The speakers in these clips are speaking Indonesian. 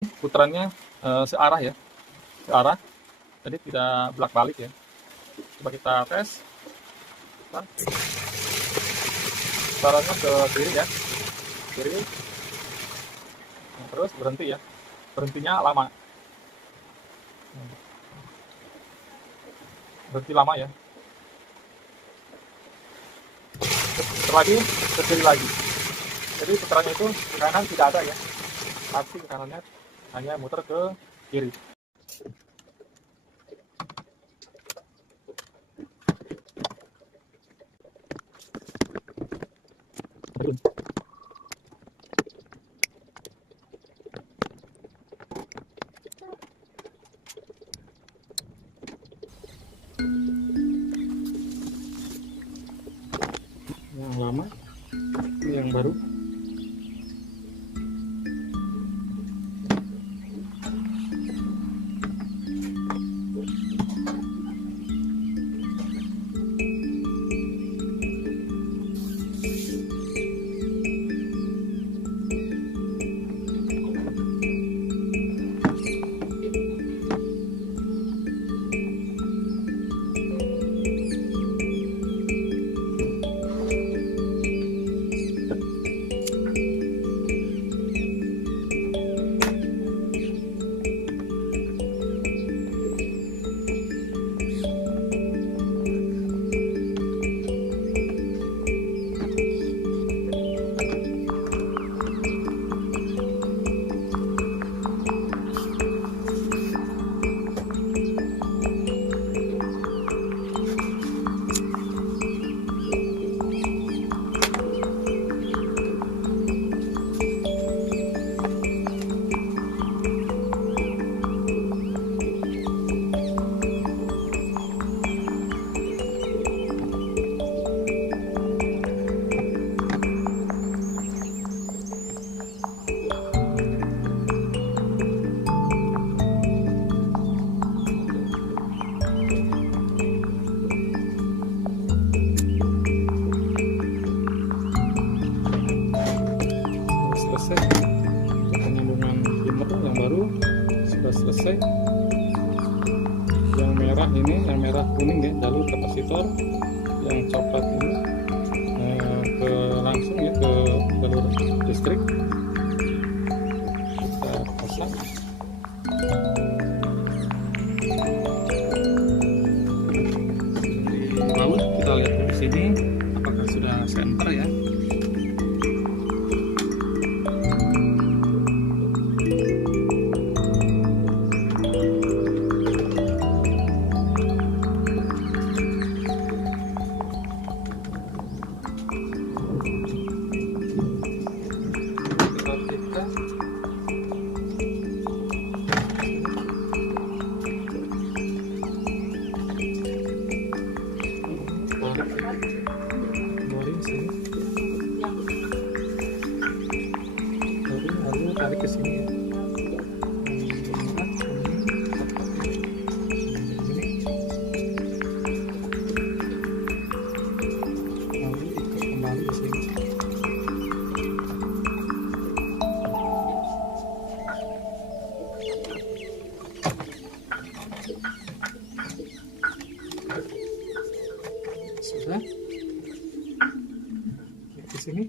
putarannya searah ya, searah, jadi tidak bolak balik ya. Coba kita tes. Putarannya ke kiri ya, kiri. Nah, terus berhenti ya, berhentinya lama, berhenti lama ya. Terus lagi ke kiri lagi, jadi putarannya itu ke kanan tidak ada ya, pasti ke kanannya, hanya muter ke kiri. Yang lama, ini yang baru. Selesai penyambungan dimmer yang baru sudah selesai. Yang merah ini, yang merah kuning ya, jalur kapasitor. Yang coklat ini langsung ya ke jalur listrik. Kita pasang. Di baut kita lihat di sini apakah sudah center ya. Lalu tarik ke sini ya. Lalu ikat kembali ke sini. Sudah. Ke sini.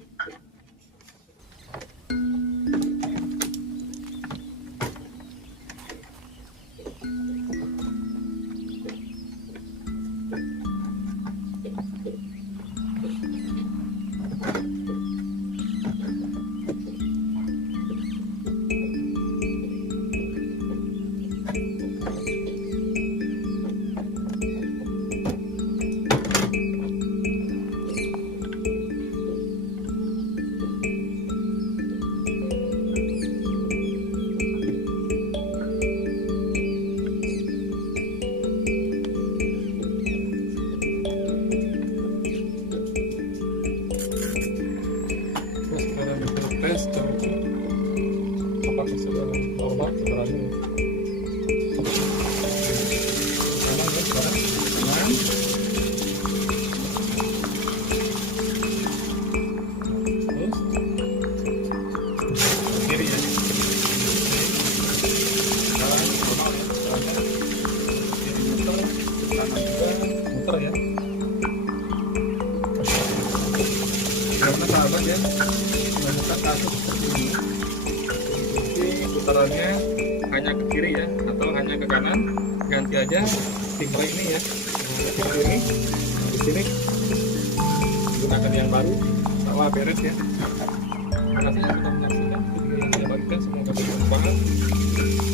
Tes apakah sudah normal sebenarnya. Kanan ya, sekarang kanan. Terus kiri ya. muter ya, karena sahabat ya menemukan kasus seperti ini. Ikuti putarannya hanya ke kiri ya, atau hanya ke kanan. Ganti aja timbre ini ya, timbre ini di sini gunakan yang baru. Insya beres ya. Terima kasih sudah menyaksikan video yang saya bagikan, semoga bermanfaat.